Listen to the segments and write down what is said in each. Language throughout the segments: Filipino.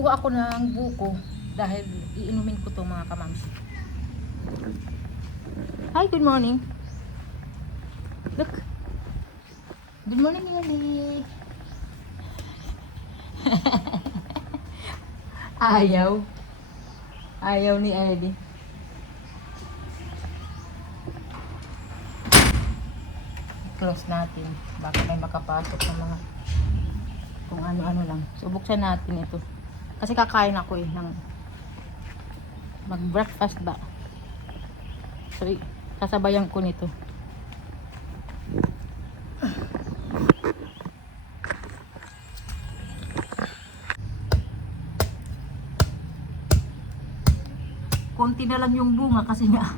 Kumuha ako ng buko dahil iinumin ko to mga kamamsi. Hi, good morning. Look. Good morning, Yali. Ayaw. Ayaw ni Ellie. Close natin. Baka may makapasok ng mga kung ano-ano lang. So, buksan natin ito. Kasi kakain ako ng mag-breakfast ba. So, sasabayan ko nito. Konti na lang yung bunga kasi nga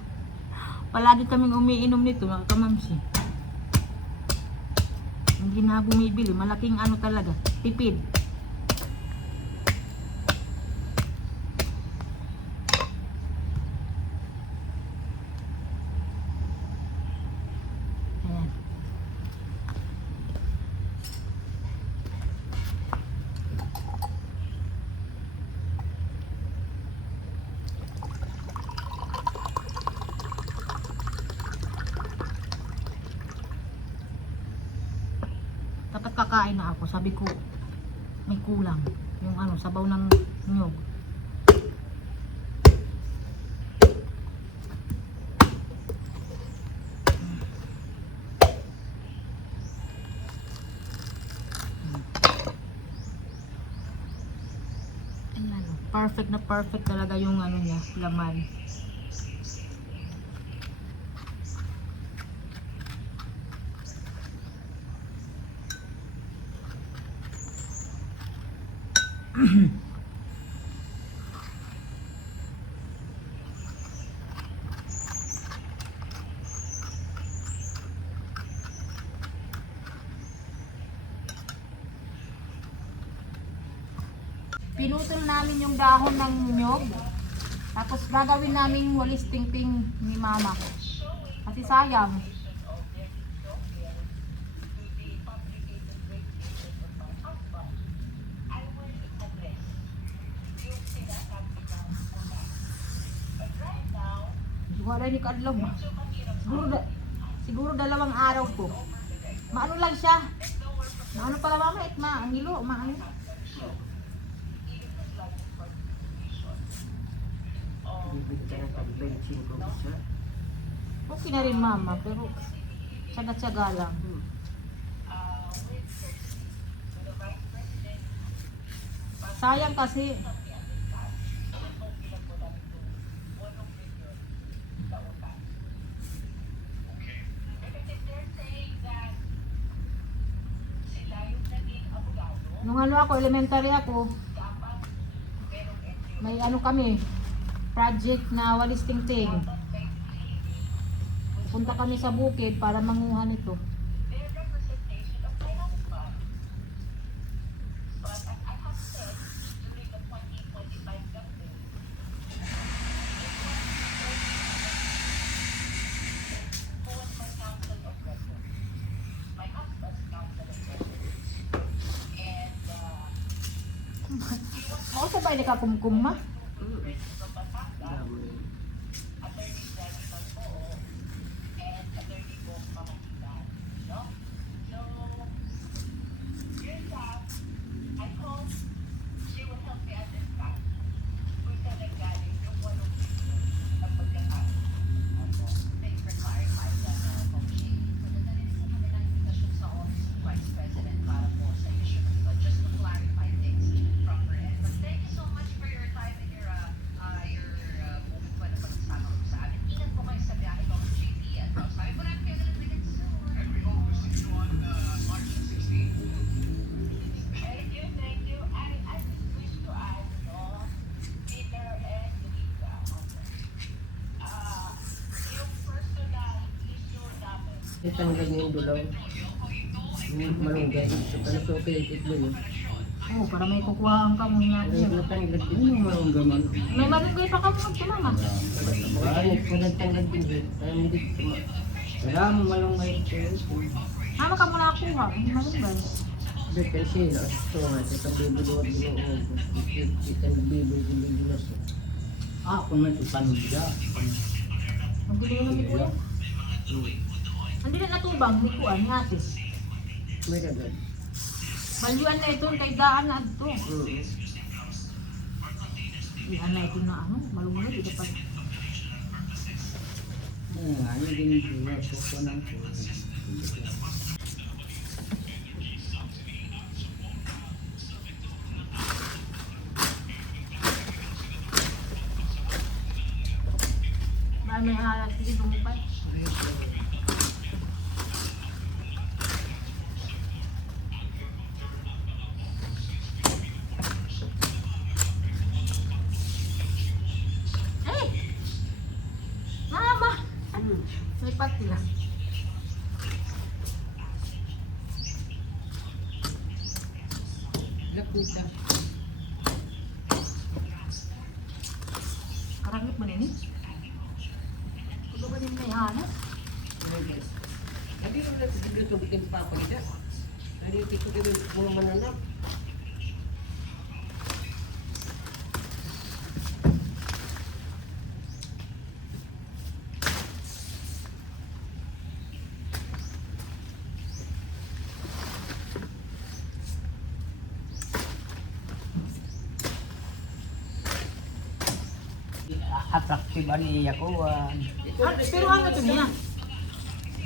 palagi kaming umiinom nito mga kamamsi. Hindi na bumibili. Malaking ano talaga. Tipid. Ayan. Dapat kakain na ako. Sabi ko, may kulang. Yung ano, sabaw ng nyog. Ayan, perfect na perfect talaga yung ano niya, laman. Pinutol namin yung dahon ng nyog. Tapos gagawin namin walis tingting ni mama. Kasi sayang. Wala ni kadlaw. Siguro dalawang araw po. Maano lang siya. Maano pala mama, ang hilo, maano. Okay na rin mama, pero tsaga-tsaga lang. Sayang kasi. Nung ano ako, elementary ako, may ano kami, project na walis tingting. Punta kami sa bukid para manguha nito. Ako sabay na kakumkum ma. Itanggal niyo yung dulaw. Yung malunggay. Ano so okay, mo yun. Oh, para may kukuhaan ka muna Ay, natin. natanggal din yung malunggay man. May malunggay pa ka mo mama. Ay, kung nagtanggal din din. Kaya hindi wala mo malunggay. Mama ka muna ako ha, hindi malunggay. Depensin, ito nga, ito bibiluwag mo. Kita nagbibiluwag mo. Kung may tutanong dia. Ang dili naman ni Kuya. Ang dili natubang ni Kuya, ni ate. May agad. Balyuan na ito, kay daan na ito. Iyan na ito na ano, malunod, ito pa. Ano din dia ko nang May halas, sige lumipad. Hey! Mama! May pati na. Laputa. Karangit mo nini? Kung ba din may halas? Hindi mo lang dito bitin pa ako nila. Hindi ko din mga mananap. attractive ani ako. Pero ano ito niya?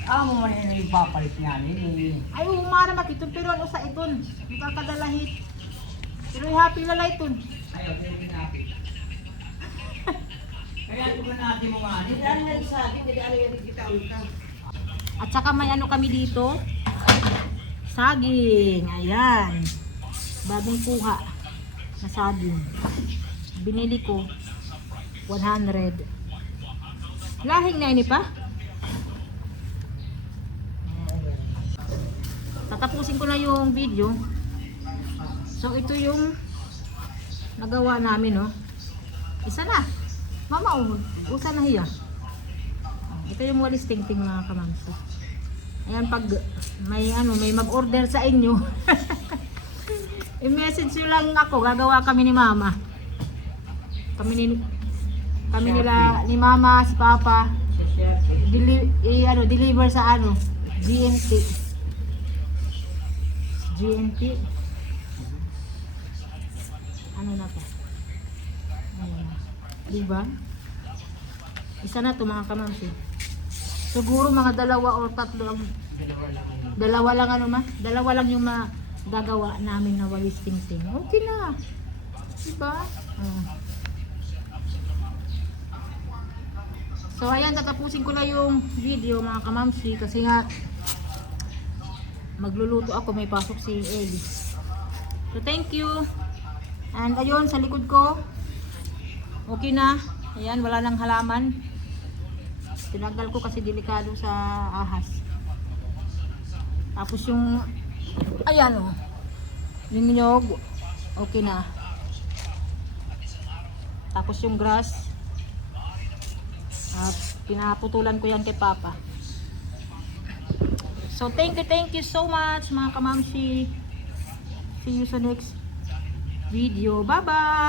Amo man ni ipapalit niya ni. Ay, umara makitun, pero ano sa iton? Nakakadalahit. Pero happy na lang iton. Ayaw din natin. Kaya ito ba natin mo mani? Dahil nagsabi, hindi ano yan kita ka. At saka may ano kami dito. Saging. Ayan. Bagong kuha na saging. Binili ko 100. Lahing na ini pa. Tatapusin ko na yung video. So ito yung nagawa namin, no. Isa na. Mama, usa na hiya. Ito yung walis tingting mga kamamsi. Ayan, pag may ano, may mag-order sa inyo. I-message nyo lang ako, gagawa kami ni Mama. Kami nila ni Mama, si Papa. Deliver sa ano, GNT. GNT. Ano na to? Ayan. Diba? Isa na to mga kamamsi. Siguro mga 2 o 3 ang dalawa lang ano ma? Dalawa lang yung magagawa namin na walis tingting. Okay na. Diba? So ayan, tatapusin ko na yung video mga kamamsi kasi nga magluluto ako, may pasok si Ellie. So thank you. And ayun, sa likod ko okay na. Ayan, wala nang halaman. Tinagal ko kasi delikado sa ahas. Tapos yung ayan oh, yung nyog okay na. Tapos yung grass at pinaputulan ko yan kay Papa. So thank you so much mga kamamsi. See you sa next video. Bye bye.